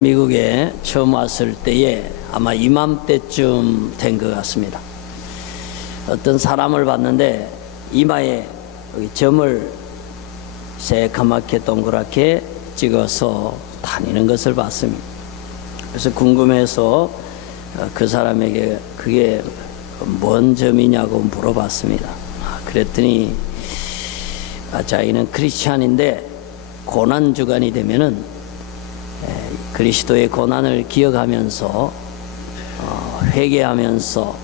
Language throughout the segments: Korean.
미국에 처음 왔을 때에 아마 이맘때쯤 된 것 같습니다. 어떤 사람을 봤는데 이마에 점을 새까맣게 동그랗게 찍어서 다니는 것을 봤습니다. 그래서 궁금해서 그 사람에게 그게 뭔 점이냐고 물어봤습니다. 그랬더니 자기는 크리스찬인데 고난주간이 되면은 그리스도의 고난을 기억하면서 회개하면서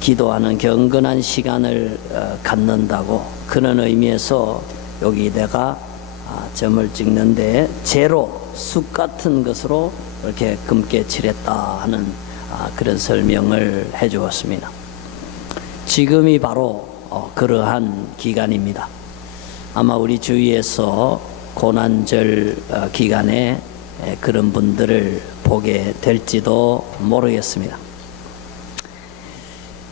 기도하는 경건한 시간을 갖는다고, 그런 의미에서 여기다가 점을 찍는데 재로 쑥 같은 것으로 이렇게 검게 칠했다 하는 그런 설명을 해 주었습니다. 지금이 바로 그러한 기간입니다. 아마 우리 주위에서 고난절 기간에 그런 분들을 보게 될지도 모르겠습니다.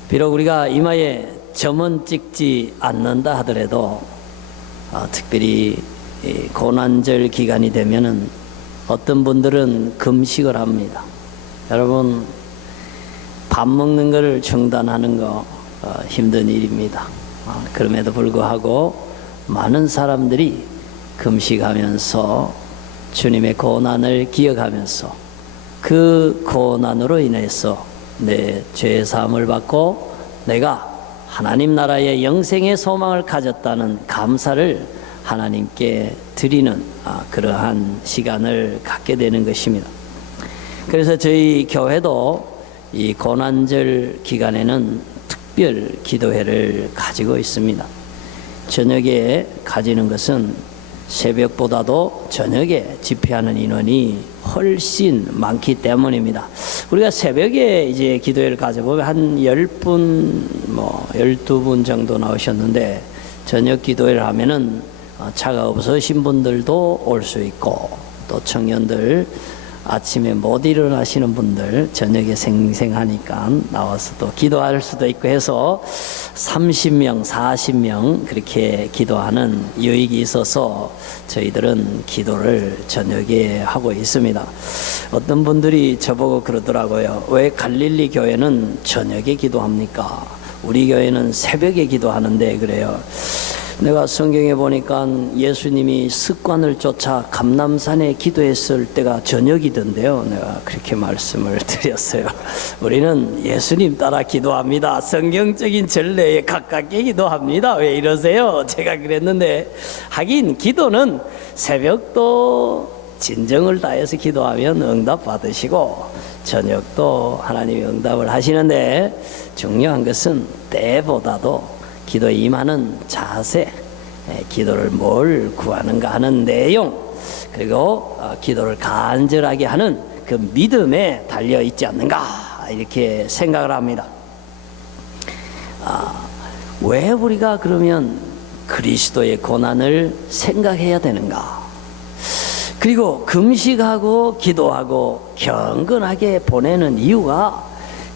비록 우리가 이마에 점은 찍지 않는다 하더라도 특별히 고난절 기간이 되면은 어떤 분들은 금식을 합니다. 여러분, 밥 먹는 것을 중단하는 거 힘든 일입니다. 그럼에도 불구하고 많은 사람들이 금식하면서 주님의 고난을 기억하면서 그 고난으로 인해서 내 죄 사함을 받고 내가 하나님 나라의 영생의 소망을 가졌다는 감사를 하나님께 드리는 그러한 시간을 갖게 되는 것입니다. 그래서 저희 교회도 이 고난절 기간에는 특별 기도회를 가지고 있습니다. 저녁에 가지는 것은 새벽보다도 저녁에 집회하는 인원이 훨씬 많기 때문입니다. 우리가 새벽에 이제 기도회를 가져보면 한 10분, 12분 정도 나오셨는데, 저녁 기도회를 하면은 차가 없으신 분들도 올 수 있고, 또 청년들 아침에 못 일어나시는 분들 저녁에 생생하니까 나와서 또 기도할 수도 있고 해서 30명, 40명 그렇게 기도하는 유익이 있어서 저희들은 기도를 저녁에 하고 있습니다. 어떤 분들이 저보고 그러더라고요. 왜 갈릴리 교회는 저녁에 기도합니까? 우리 교회는 새벽에 기도하는데 그래요. 내가 성경에 보니까 예수님이 습관을 쫓아 감람산에 기도했을 때가 저녁이던데요. 내가 그렇게 말씀을 드렸어요. 우리는 예수님 따라 기도합니다. 성경적인 전례에 가깝게 기도합니다. 왜 이러세요? 제가 그랬는데, 하긴 기도는 새벽도 진정을 다해서 기도하면 응답 받으시고 저녁도 하나님이 응답을 하시는데, 중요한 것은 때보다도 기도에 임하는 자세, 기도를 뭘 구하는가 하는 내용, 그리고 기도를 간절하게 하는 그 믿음에 달려 있지 않는가, 이렇게 생각을 합니다. 왜 우리가 그러면 그리스도의 고난을 생각해야 되는가? 그리고 금식하고 기도하고 경건하게 보내는 이유가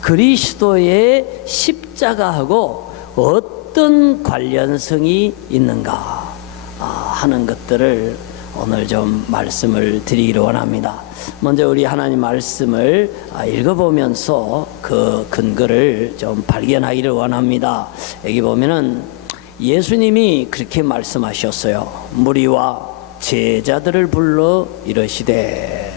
그리스도의 십자가하고 어떤 관련성이 있는가 하는 것들을 오늘 좀 말씀을 드리기를 원합니다. 먼저 우리 하나님 말씀을 읽어보면서 그 근거를 좀 발견하기를 원합니다. 여기 보면은 예수님이 그렇게 말씀하셨어요. 무리와 제자들을 불러 이르시되,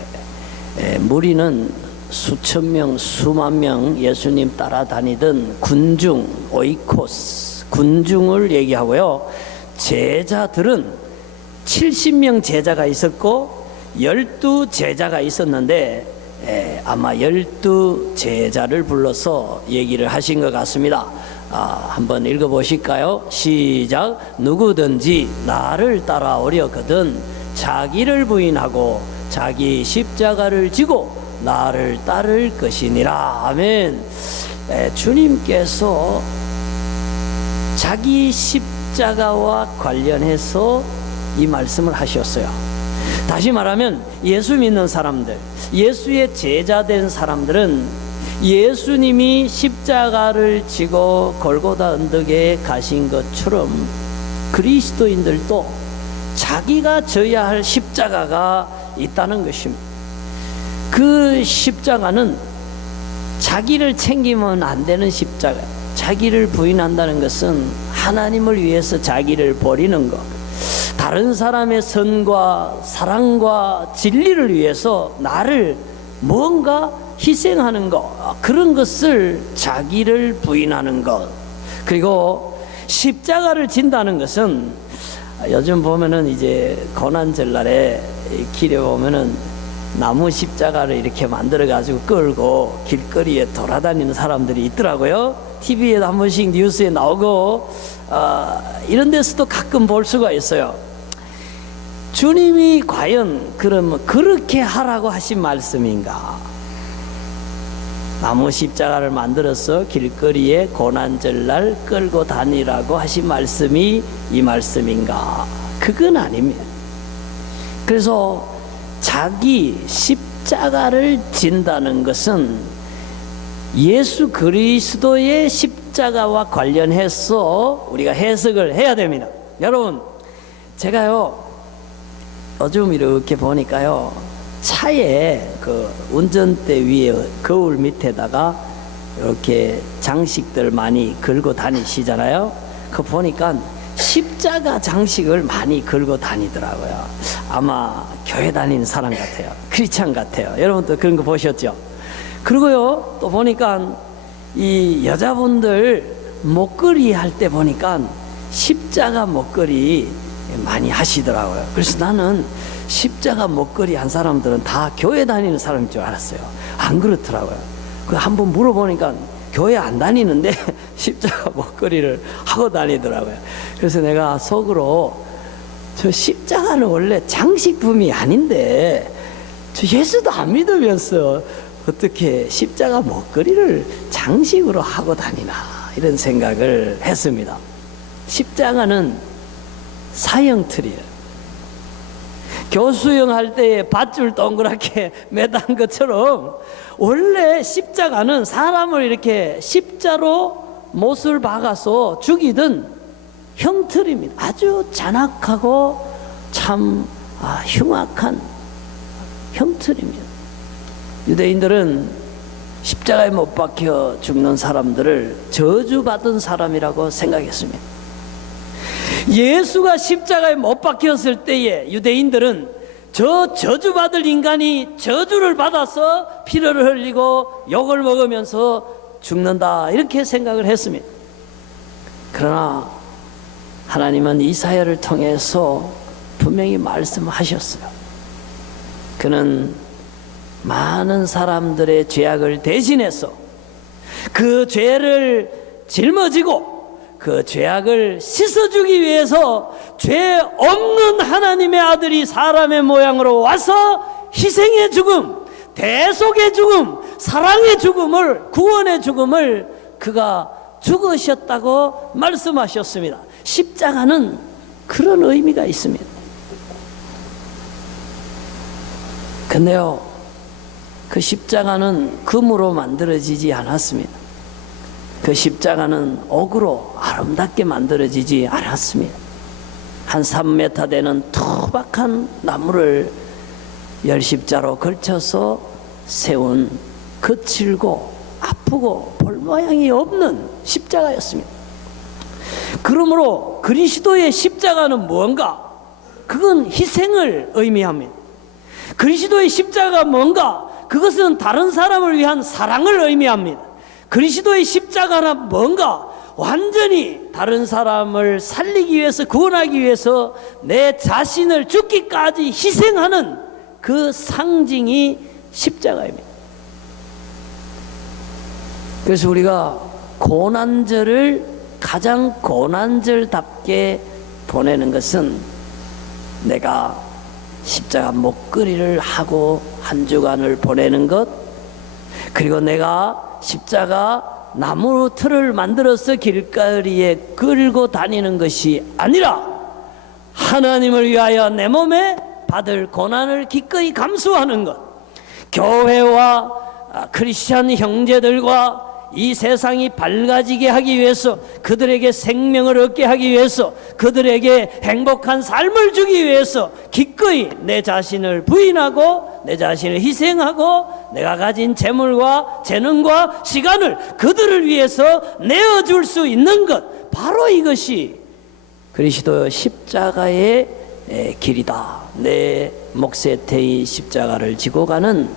무리는 수천 명, 수만 명 예수님 따라다니던 군중, 오이코스, 군중을 얘기하고요. 제자들은 70명 제자가 있었고 12제자가 있었는데 아마 12제자를 불러서 얘기를 하신 것 같습니다. 한번 읽어보실까요? 시작. 누구든지 나를 따라오려거든 자기를 부인하고 자기 십자가를 지고 나를 따를 것이니라. 아멘. 주님께서 자기 십자가와 관련해서 이 말씀을 하셨어요. 다시 말하면 예수 믿는 사람들, 예수의 제자된 사람들은 예수님이 십자가를 지고 골고다 언덕에 가신 것처럼 그리스도인들도 자기가 져야 할 십자가가 있다는 것입니다. 그 십자가는 자기를 챙기면 안 되는 십자가. 자기를 부인한다는 것은 하나님을 위해서 자기를 버리는 것, 다른 사람의 선과 사랑과 진리를 위해서 나를 뭔가 희생하는 것, 그런 것을 자기를 부인하는 것. 그리고 십자가를 진다는 것은 요즘 보면은 이제 고난절날에 길에 보면은 나무 십자가를 이렇게 만들어 가지고 끌고 길거리에 돌아다니는 사람들이 있더라고요. TV에도 한 번씩 뉴스에 나오고 이런 데서도 가끔 볼 수가 있어요. 주님이 과연 그러면 그렇게 하라고 하신 말씀인가? 나무 십자가를 만들어서 길거리에 고난절날 끌고 다니라고 하신 말씀이 이 말씀인가? 그건 아닙니다. 그래서 자기 십자가를 진다는 것은 예수 그리스도의 십자가와 관련해서 우리가 해석을 해야 됩니다. 여러분, 제가요 요즘 이렇게 보니까요 차에 그 운전대 위에 거울 밑에다가 이렇게 장식들 많이 걸고 다니시잖아요. 그거 보니까 십자가 장식을 많이 걸고 다니더라고요. 아마 교회 다니는 사람 같아요. 크리스찬 같아요. 여러분도 그런 거 보셨죠? 그리고요 또 보니까 이 여자분들 목걸이 할 때 보니까 십자가 목걸이 많이 하시더라고요. 그래서 나는 십자가 목걸이 한 사람들은 다 교회 다니는 사람인 줄 알았어요. 안 그렇더라고요. 그 한번 물어보니까 교회 안 다니는데 십자가 목걸이를 하고 다니더라고요. 그래서 내가 속으로 저 십자가는 원래 장식품이 아닌데 저 예수도 안 믿으면서 어떻게 십자가 목걸이를 장식으로 하고 다니나 이런 생각을 했습니다. 십자가는 사형틀이에요. 교수형 할 때에 밧줄 동그랗게 매단 것처럼 원래 십자가는 사람을 이렇게 십자로 못을 박아서 죽이던 형틀입니다. 아주 잔악하고 참 흉악한 형틀입니다. 유대인들은 십자가에 못 박혀 죽는 사람들을 저주받은 사람이라고 생각했습니다. 예수가 십자가에 못 박혔을 때에 유대인들은 저 저주받을 인간이 저주를 받아서 피를 흘리고 욕을 먹으면서 죽는다 이렇게 생각을 했습니다. 그러나 하나님은 이사야를 통해서 분명히 말씀하셨어요. 그는 많은 사람들의 죄악을 대신해서 그 죄를 짊어지고 그 죄악을 씻어주기 위해서 죄 없는 하나님의 아들이 사람의 모양으로 와서 희생의 죽음, 대속의 죽음, 사랑의 죽음을, 구원의 죽음을 그가 죽으셨다고 말씀하셨습니다. 십자가는 그런 의미가 있습니다. 근데요, 그 십자가는 금으로 만들어지지 않았습니다. 그 십자가는 옥으로 아름답게 만들어지지 않았습니다. 한 3m 되는 투박한 나무를 열십자로 걸쳐서 세운 거칠고 아프고 볼 모양이 없는 십자가였습니다. 그러므로 그리스도의 십자가는 무언가? 그건 희생을 의미합니다. 그리스도의 십자가가 뭔가? 그것은 다른 사람을 위한 사랑을 의미합니다. 그리스도의 십자가는 뭔가? 완전히 다른 사람을 살리기 위해서, 구원하기 위해서 내 자신을 죽기까지 희생하는 그 상징이 십자가입니다. 그래서 우리가 고난절을 가장 고난절답게 보내는 것은 내가 십자가 목걸이를 하고 한 주간을 보내는 것, 그리고 내가 십자가 나무 틀을 만들어서 길거리에 끌고 다니는 것이 아니라 하나님을 위하여 내 몸에 받을 고난을 기꺼이 감수하는 것, 교회와 크리스찬 형제들과 이 세상이 밝아지게 하기 위해서, 그들에게 생명을 얻게 하기 위해서, 그들에게 행복한 삶을 주기 위해서 기꺼이 내 자신을 부인하고 내 자신을 희생하고 내가 가진 재물과 재능과 시간을 그들을 위해서 내어줄 수 있는 것, 바로 이것이 그리스도 십자가의 길이다. 내 몫의 태이 십자가를 지고 가는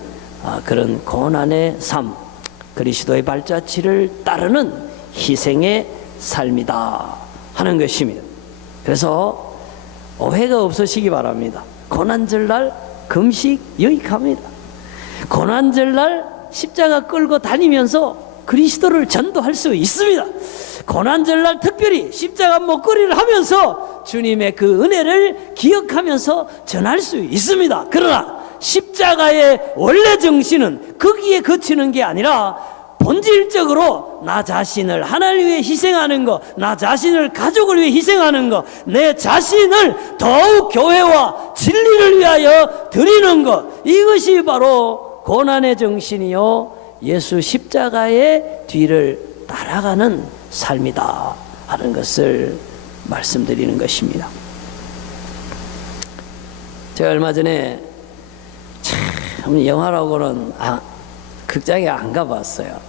그런 고난의 삶, 그리스도의 발자취를 따르는 희생의 삶이다 하는 것입니다. 그래서 오해가 없으시기 바랍니다. 고난절날 금식 유익합니다. 고난절날 십자가 끌고 다니면서 그리스도를 전도할 수 있습니다. 고난절날 특별히 십자가 목걸이를 하면서 주님의 그 은혜를 기억하면서 전할 수 있습니다. 그러나 십자가의 원래 정신은 거기에 그치는 게 아니라 본질적으로 나 자신을 하나를 위해 희생하는 것, 나 자신을 가족을 위해 희생하는 것, 내 자신을 더욱 교회와 진리를 위하여 드리는 것, 이것이 바로 고난의 정신이요 예수 십자가의 뒤를 따라가는 삶이다 하는 것을 말씀드리는 것입니다. 제가 얼마 전에 참 영화라고는 극장에 안 가봤어요.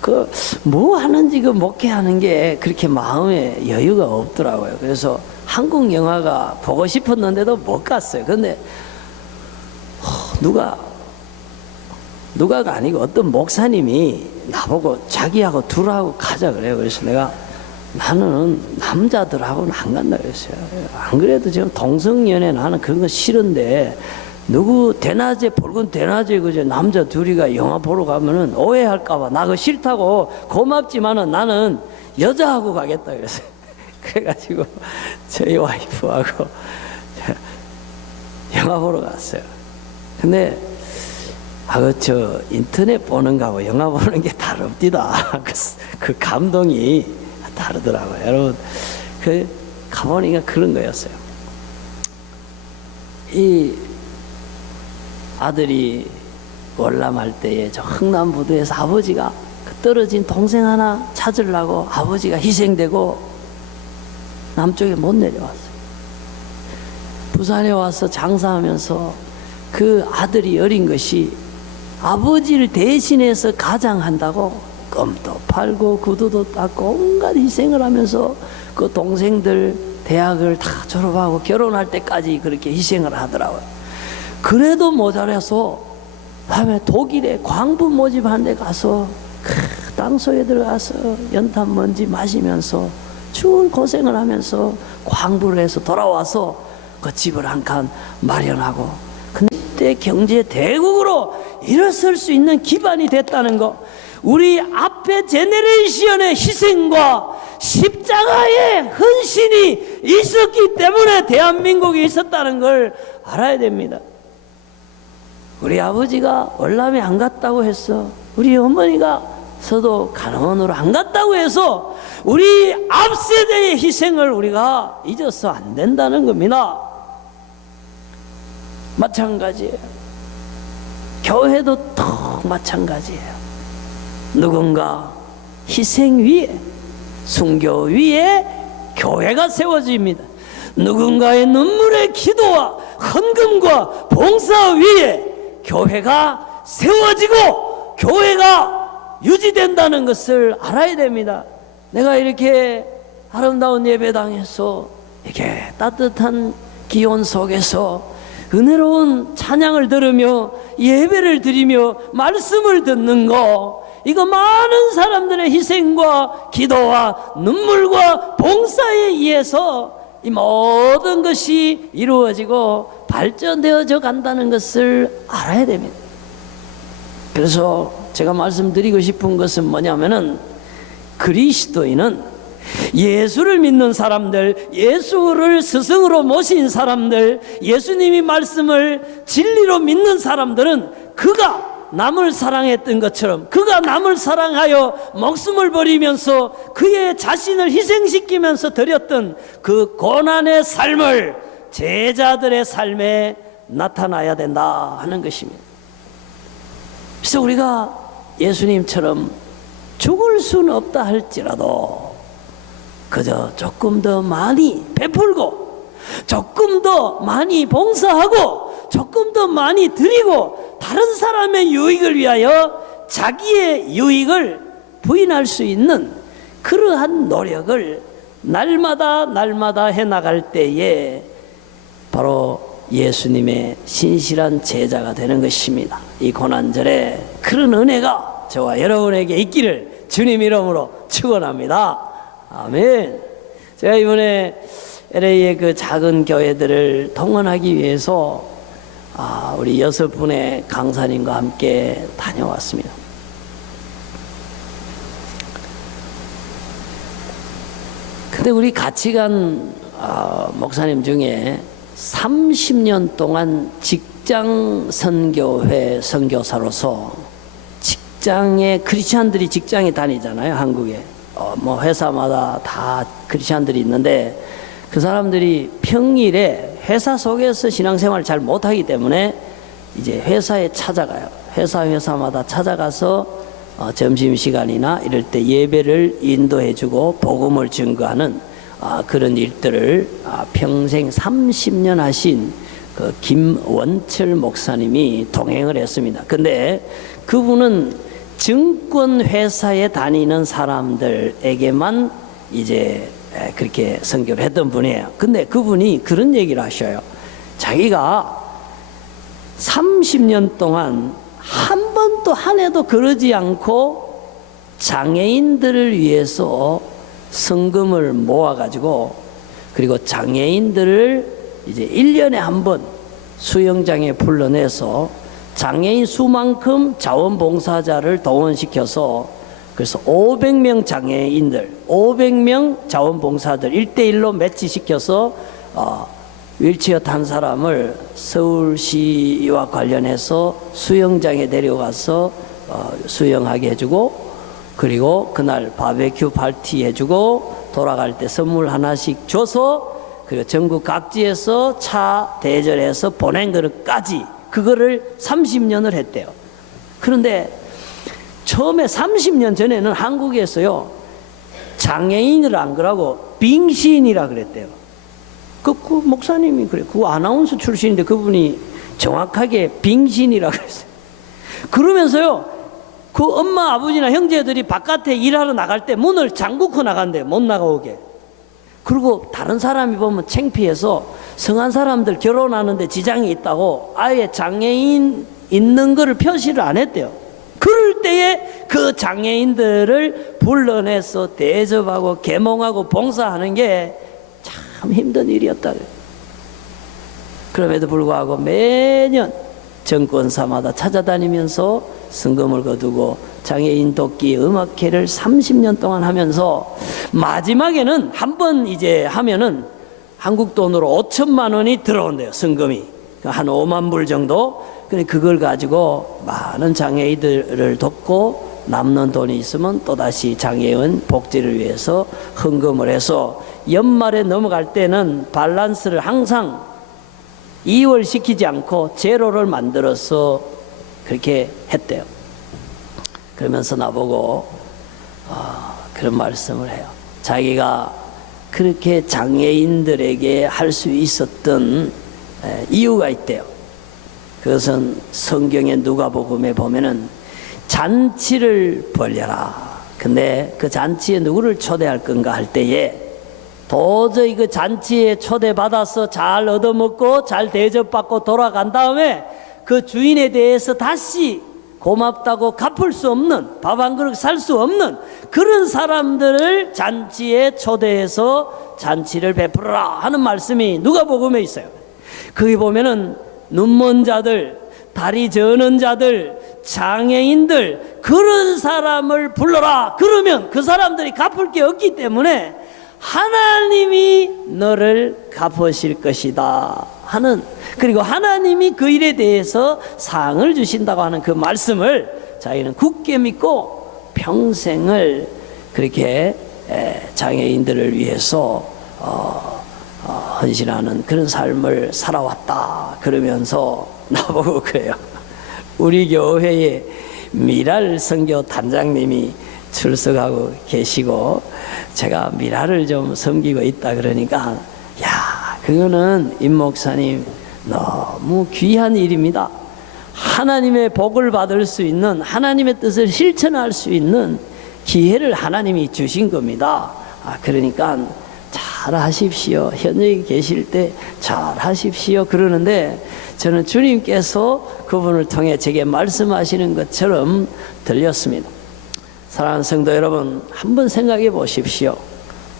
그 뭐 하는지 그 목회하는 게 그렇게 마음에 여유가 없더라고요. 그래서 한국 영화가 보고 싶었는데도 못 갔어요. 근데 누가가 아니고 어떤 목사님이 나보고 자기하고 둘하고 가자 그래요. 그래서 내가 나는 남자들하고는 안 간다 그랬어요. 안 그래도 지금 동성연애 나는 그런 거 싫은데 누구 대낮에 붉은 대낮에 그저 남자 둘이가 영화 보러 가면은 오해할까봐 나 그거 싫다고 고맙지만은 나는 여자하고 가겠다 그랬어요. 그래가지고 저희 와이프하고 영화 보러 갔어요. 근데 저 인터넷 보는 거하고 영화 보는 게 다릅니다. 그 감동이 다르더라고요. 여러분 가보니까 그런 거였어요. 이 아들이 월남할 때에 저 흥남부두에서 아버지가 그 떨어진 동생 하나 찾으려고 아버지가 희생되고 남쪽에 못 내려왔어요. 부산에 와서 장사하면서 그 아들이 어린 것이 아버지를 대신해서 가장한다고 껌도 팔고 구두도 닦고 온갖 희생을 하면서 그 동생들 대학을 다 졸업하고 결혼할 때까지 그렇게 희생을 하더라고요. 그래도 모자라서 다음에 독일에 광부 모집하는 데 가서 땅속에 들어가서 연탄 먼지 마시면서 추운 고생을 하면서 광부를 해서 돌아와서 그 집을 한 칸 마련하고, 그때 경제 대국으로 일어설 수 있는 기반이 됐다는 거, 우리 앞에 제네레이션의 희생과 십자가의 헌신이 있었기 때문에 대한민국이 있었다는 걸 알아야 됩니다. 우리 아버지가 월남에 안 갔다고 했어. 우리 어머니가 서도 간호원으로 안 갔다고 해서 우리 앞세대의 희생을 우리가 잊어서 안 된다는 겁니다. 마찬가지예요. 교회도 또 마찬가지예요. 누군가 희생 위에, 순교 위에 교회가 세워집니다. 누군가의 눈물의 기도와 헌금과 봉사 위에 교회가 세워지고 교회가 유지된다는 것을 알아야 됩니다. 내가 이렇게 아름다운 예배당에서 이렇게 따뜻한 기온 속에서 은혜로운 찬양을 들으며 예배를 드리며 말씀을 듣는 거, 이거 많은 사람들의 희생과 기도와 눈물과 봉사에 의해서 이 모든 것이 이루어지고 발전되어져 간다는 것을 알아야 됩니다. 그래서 제가 말씀드리고 싶은 것은 뭐냐면은, 그리스도인은 예수를 믿는 사람들, 예수를 스승으로 모신 사람들, 예수님이 말씀을 진리로 믿는 사람들은 그가 남을 사랑했던 것처럼, 그가 남을 사랑하여 목숨을 버리면서 그의 자신을 희생시키면서 드렸던 그 고난의 삶을 제자들의 삶에 나타나야 된다 하는 것입니다. 그래서 우리가 예수님처럼 죽을 수는 없다 할지라도 그저 조금 더 많이 베풀고 조금 더 많이 봉사하고 조금 더 많이 드리고 다른 사람의 유익을 위하여 자기의 유익을 부인할 수 있는 그러한 노력을 날마다 해나갈 때에 바로 예수님의 신실한 제자가 되는 것입니다. 이 고난절에 그런 은혜가 저와 여러분에게 있기를 주님 이름으로 축원합니다. 아멘. 제가 이번에 LA의 그 작은 교회들을 통원하기 위해서 우리 6분의 강사님과 함께 다녀왔습니다. 근데 우리 같이 간 목사님 중에 30년 동안 직장 선교회 선교사로서 직장에 크리스찬들이 직장에 다니잖아요. 한국에 뭐 회사마다 다 크리스찬들이 있는데 그 사람들이 평일에 회사 속에서 신앙생활을 잘 못하기 때문에 이제 회사에 찾아가요. 회사마다 찾아가서 점심시간이나 이럴 때 예배를 인도해주고 복음을 증거하는 그런 일들을 평생 30년 하신 그 김원철 목사님이 동행을 했습니다. 근데 그분은 증권회사에 다니는 사람들에게만 이제 그렇게 선교를 했던 분이에요. 근데 그분이 그런 얘기를 하셔요. 자기가 30년 동안 한 번도 한 해도 그러지 않고 장애인들을 위해서 성금을 모아가지고 그리고 장애인들을 이제 1년에 한 번 수영장에 불러내서 장애인 수만큼 자원봉사자를 동원시켜서 그래서 500명 장애인들, 500명 자원봉사들 1대1로 매치시켜서 휠체어 탄 사람을 서울시와 관련해서 수영장에 데려가서 수영하게 해주고 그리고 그날 바베큐 파티 해주고 돌아갈 때 선물 하나씩 줘서 그리고 전국 각지에서 차 대절해서 보낸 것까지 그거를 30년을 했대요. 그런데 처음에 30년 전에는 한국에서요 장애인을 안 그러고 빙신이라 그랬대요. 그 목사님이 그래. 그 아나운서 출신인데 그분이 정확하게 빙신이라 그랬어요. 그러면서요 그 엄마 아버지나 형제들이 바깥에 일하러 나갈 때 문을 잠그고 나간대요. 못 나가오게. 그리고 다른 사람이 보면 창피해서 성한 사람들 결혼하는데 지장이 있다고 아예 장애인 있는 거를 표시를 안 했대요. 그럴 때에 그 장애인들을 불러내서 대접하고 계몽하고 봉사하는 게 참 힘든 일이었다. 그럼에도 불구하고 매년 정권사마다 찾아다니면서 성금을 거두고 장애인 돕기 음악회를 30년 동안 하면서 마지막에는 한 번 이제 하면은 한국 돈으로 5천만 원이 들어온대요. 성금이 한 5만 불 정도. 그래 그걸 가지고 많은 장애인들을 돕고 남는 돈이 있으면 또다시 장애인 복지를 위해서 헌금을 해서 연말에 넘어갈 때는 밸런스를 항상 이월시키지 않고 제로를 만들어서 그렇게 했대요. 그러면서 나보고 그런 말씀을 해요. 자기가 그렇게 장애인들에게 할 수 있었던 이유가 있대요. 그것은 성경의 누가복음에 보면은 잔치를 벌려라. 근데 그 잔치에 누구를 초대할 건가 할 때에 도저히 그 잔치에 초대받아서 잘 얻어먹고 잘 대접받고 돌아간 다음에 그 주인에 대해서 다시 고맙다고 갚을 수 없는, 밥 한 그릇 살 수 없는 그런 사람들을 잔치에 초대해서 잔치를 베풀어라 하는 말씀이 누가복음에 있어요. 거기 보면은 눈먼 자들, 다리 저는 자들, 장애인들 그런 사람을 불러라. 그러면 그 사람들이 갚을 게 없기 때문에 하나님이 너를 갚으실 것이다 하는, 그리고 하나님이 그 일에 대해서 상을 주신다고 하는 그 말씀을 자기는 굳게 믿고 평생을 그렇게 장애인들을 위해서 헌신하는 그런 삶을 살아왔다 그러면서 나보고 그래요. 우리 교회의 미랄 선교 단장님이 출석하고 계시고 제가 미라를 좀 섬기고 있다 그러니까 야, 그거는 임 목사님 너무 귀한 일입니다. 하나님의 복을 받을 수 있는, 하나님의 뜻을 실천할 수 있는 기회를 하나님이 주신 겁니다. 그러니까 잘 하십시오. 현역에 계실 때 잘 하십시오. 그러는데 저는 주님께서 그분을 통해 제게 말씀하시는 것처럼 들렸습니다. 사랑하는 성도 여러분, 한번 생각해 보십시오.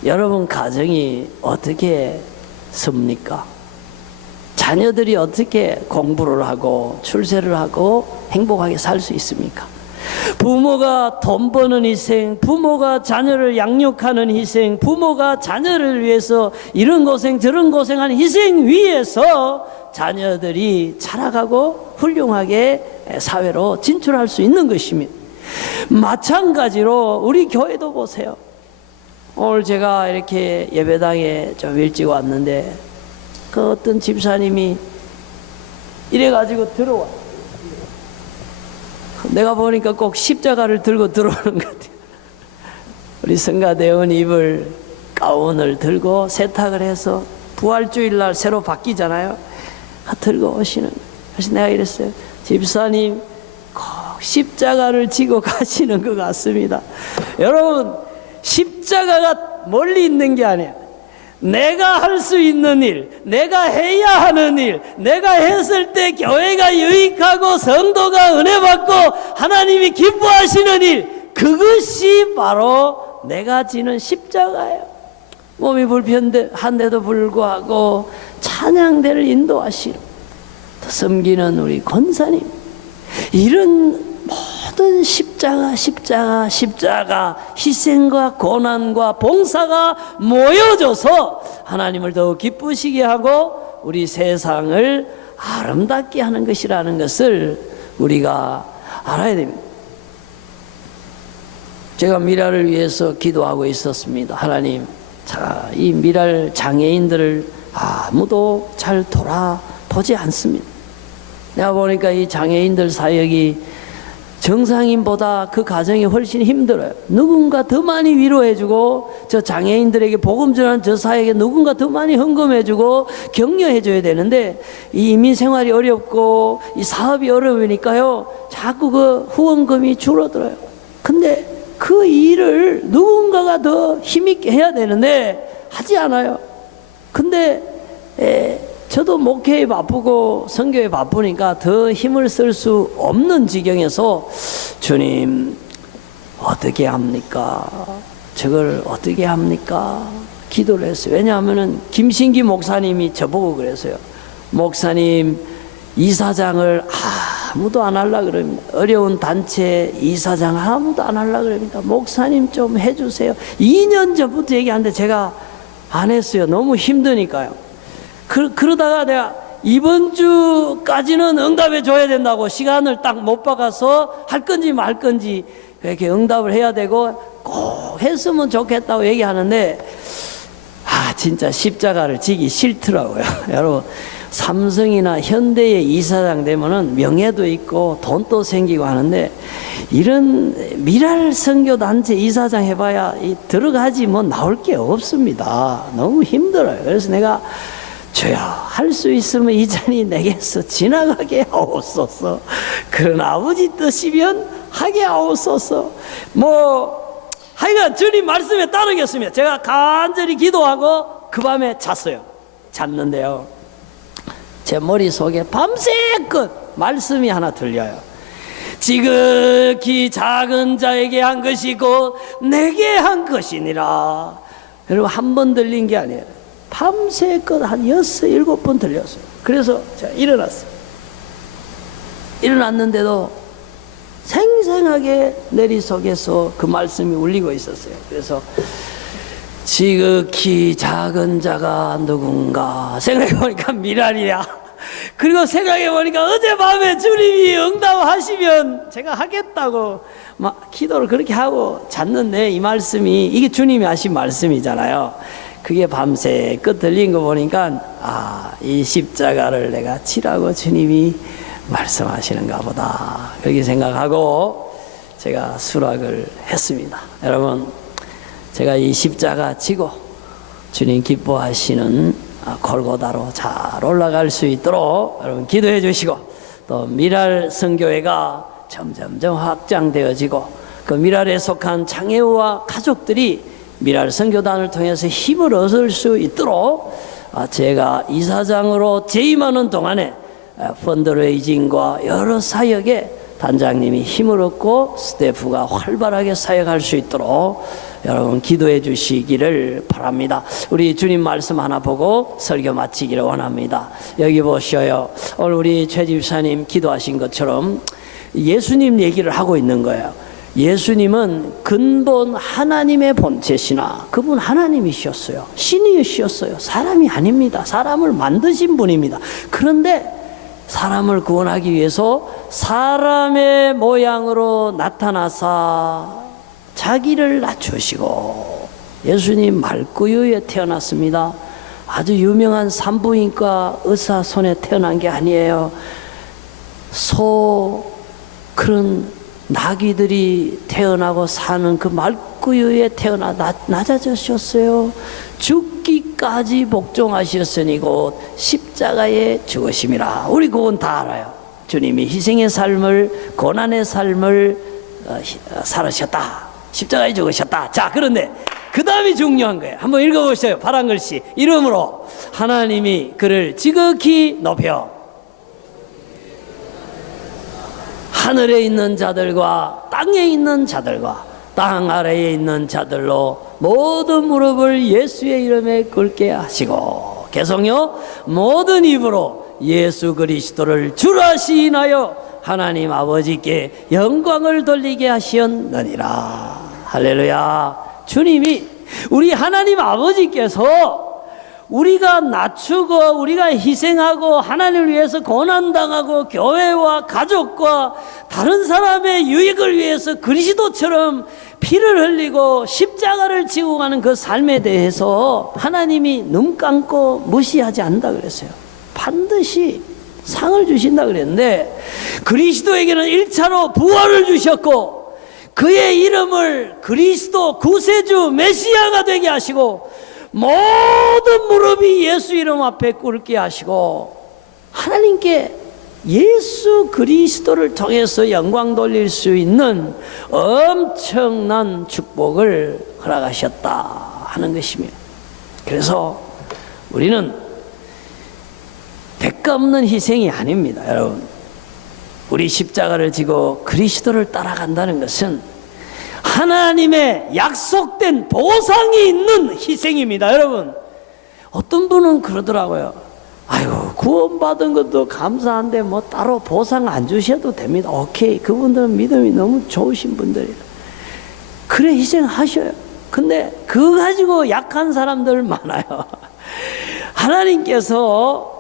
여러분 가정이 어떻게 섭니까? 자녀들이 어떻게 공부를 하고 출세를 하고 행복하게 살 수 있습니까? 부모가 돈 버는 희생, 부모가 자녀를 양육하는 희생, 부모가 자녀를 위해서 이런 고생 저런 고생하는 희생 위에서 자녀들이 자라가고 훌륭하게 사회로 진출할 수 있는 것입니다. 마찬가지로 우리 교회도 보세요. 오늘 제가 이렇게 예배당에 좀 일찍 왔는데 그 어떤 집사님이 이래가지고 들어와. 내가 보니까 꼭 십자가를 들고 들어오는 것 같아요. 우리 성가대원 입을 가운을 들고 세탁을 해서 부활주일날 새로 바뀌잖아요. 들고 오시는 거예요. 그래서 내가 이랬어요. 집사님 꼭 십자가를 지고 가시는 것 같습니다. 여러분, 십자가가 멀리 있는 게 아니에요. 내가 할 수 있는 일, 내가 해야 하는 일, 내가 했을 때 교회가 유익하고 성도가 은혜 받고 하나님이 기뻐하시는 일, 그것이 바로 내가 지는 십자가예요. 몸이 불편한데도 불구하고 찬양대를 인도하시는, 또 섬기는 우리 권사님, 이런 모든 십자가 희생과 고난과 봉사가 모여져서 하나님을 더욱 기쁘시게 하고 우리 세상을 아름답게 하는 것이라는 것을 우리가 알아야 됩니다. 제가 미라를 위해서 기도하고 있었습니다. 하나님, 자, 이 미랄 장애인들을 아무도 잘 돌아보지 않습니다. 내가 보니까 이 장애인들 사역이 정상인보다 그 가정이 훨씬 힘들어요. 누군가 더 많이 위로해주고 저 장애인들에게 복음 전하는 저 사역에 누군가 더 많이 헌금해주고 격려해줘야 되는데 이 이민 생활이 어렵고 이 사업이 어려우니까요 자꾸 그 후원금이 줄어들어요. 근데 그 일을 누군가가 더 힘있게 해야 되는데 하지 않아요. 근데 저도 목회에 바쁘고 선교에 바쁘니까 더 힘을 쓸 수 없는 지경에서 주님 어떻게 합니까? 저걸 어떻게 합니까? 기도를 했어요. 왜냐하면 김신기 목사님이 저보고 그랬어요. 목사님, 이사장을 아무도 안 하려고 그럽니다. 어려운 단체 이사장 아무도 안 하려고 그럽니다. 목사님 좀 해주세요. 2년 전부터 얘기하는데 제가 안 했어요. 너무 힘드니까요. 그러다가 내가 이번 주까지는 응답해 줘야 된다고 시간을 딱 못 박아서 할 건지 말 건지 이렇게 응답을 해야 되고 꼭 했으면 좋겠다고 얘기하는데 진짜 십자가를 지기 싫더라고요. 여러분, 삼성이나 현대의 이사장 되면은 명예도 있고 돈도 생기고 하는데 이런 미랄 선교단체 이사장 해봐야 들어가지 뭐 나올 게 없습니다. 너무 힘들어요. 그래서 내가 주여, 할 수 있으면 이 잔이 내게서 지나가게 하옵소서. 그런 아버지 뜻이면 하게 하옵소서. 하여간 주님 말씀에 따르겠습니다. 제가 간절히 기도하고 그 밤에 잤어요. 잤는데요, 제 머릿속에 밤새껏 말씀이 하나 들려요. 지극히 작은 자에게 한 것이 곧 내게 한 것이니라. 여러분, 한 번 들린 게 아니에요. 밤새껏 한 6, 7번 들렸어요. 그래서 제가 일어났어요. 일어났는데도 생생하게 내리속에서 그 말씀이 울리고 있었어요. 그래서 지극히 작은 자가 누군가 생각해보니까 미랄이야. 그리고 생각해보니까 어젯밤에 주님이 응답하시면 제가 하겠다고 막 기도를 그렇게 하고 잤는데 이 말씀이, 이게 주님이 하신 말씀이잖아요. 그게 밤새 끝 들린 거 보니까 이 십자가를 내가 치라고 주님이 말씀하시는가 보다 그렇게 생각하고 제가 수락을 했습니다. 여러분, 제가 이 십자가 지고 주님 기뻐하시는 골고다로 잘 올라갈 수 있도록 여러분 기도해 주시고, 또 미랄 선교회가 점점점 확장되어지고 그 미랄에 속한 장애우와 가족들이 미랄 선교단을 통해서 힘을 얻을 수 있도록 제가 이사장으로 재임하는 동안에 펀드레이징과 여러 사역에 단장님이 힘을 얻고 스태프가 활발하게 사역할 수 있도록 여러분 기도해 주시기를 바랍니다. 우리 주님 말씀 하나 보고 설교 마치기를 원합니다. 여기 보셔요. 오늘 우리 최 집사님 기도하신 것처럼 예수님 얘기를 하고 있는 거예요. 예수님은 근본 하나님의 본체시나 그분 하나님이셨어요. 신이셨어요. 사람이 아닙니다. 사람을 만드신 분입니다. 그런데 사람을 구원하기 위해서 사람의 모양으로 나타나사 자기를 낮추시고, 예수님 말구유에 태어났습니다. 아주 유명한 산부인과 의사 손에 태어난 게 아니에요. 그런 나귀들이 태어나고 사는 그 말구유에 태어나 낮아지셨어요. 죽기까지 복종하셨으니 곧 십자가에 죽으심이라. 우리 그건 다 알아요. 주님이 희생의 삶을, 고난의 삶을 살으셨다. 십자가에 죽으셨다. 자, 그런데 그 다음이 중요한 거예요. 한번 읽어보세요. 파란 글씨. 이름으로 하나님이 그를 지극히 높여 하늘에 있는 자들과 땅에 있는 자들과 땅 아래에 있는 자들로 모든 무릎을 예수의 이름에 꿇게 하시고, 계속요, 모든 입으로 예수 그리스도를 주라 시인하여 하나님 아버지께 영광을 돌리게 하시었느니라. 할렐루야. 주님이, 우리 하나님 아버지께서 우리가 낮추고 우리가 희생하고 하나님을 위해서 고난당하고 교회와 가족과 다른 사람의 유익을 위해서 그리스도처럼 피를 흘리고 십자가를 지고 가는 그 삶에 대해서 하나님이 눈 감고 무시하지 않는다 그랬어요. 반드시 상을 주신다 그랬는데, 그리스도에게는 1차로 부활을 주셨고 그의 이름을 그리스도 구세주 메시아가 되게 하시고 모든 무릎이 예수 이름 앞에 꿇게 하시고 하나님께 예수 그리스도를 통해서 영광 돌릴 수 있는 엄청난 축복을 허락하셨다 하는 것입니다. 그래서 우리는 대가 없는 희생이 아닙니다. 여러분, 우리 십자가를 지고 그리스도를 따라간다는 것은 하나님의 약속된 보상이 있는 희생입니다. 여러분, 어떤 분은 그러더라고요. 아유, 구원받은 것도 감사한데 뭐 따로 보상 안 주셔도 됩니다. 오케이, 그분들은 믿음이 너무 좋으신 분들이에요. 그래, 희생하셔요. 근데 그거 가지고 약한 사람들 많아요. 하나님께서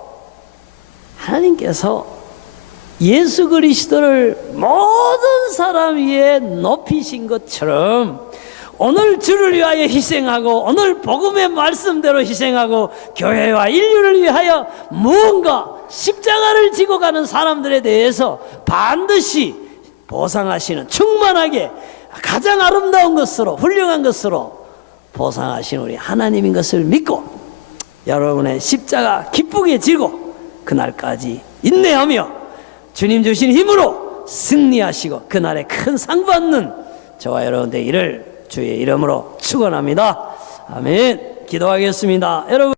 예수 그리스도를 모든 사람 위에 높이신 것처럼 오늘 주를 위하여 희생하고 오늘 복음의 말씀대로 희생하고 교회와 인류를 위하여 무언가 십자가를 지고 가는 사람들에 대해서 반드시 보상하시는, 충만하게 가장 아름다운 것으로, 훌륭한 것으로 보상하시는 우리 하나님인 것을 믿고 여러분의 십자가 기쁘게 지고 그날까지 인내하며 주님 주신 힘으로 승리하시고 그날에 큰 상 받는 저와 여러분 되기를 주의 이름으로 축원합니다. 아멘. 기도하겠습니다. 여러분.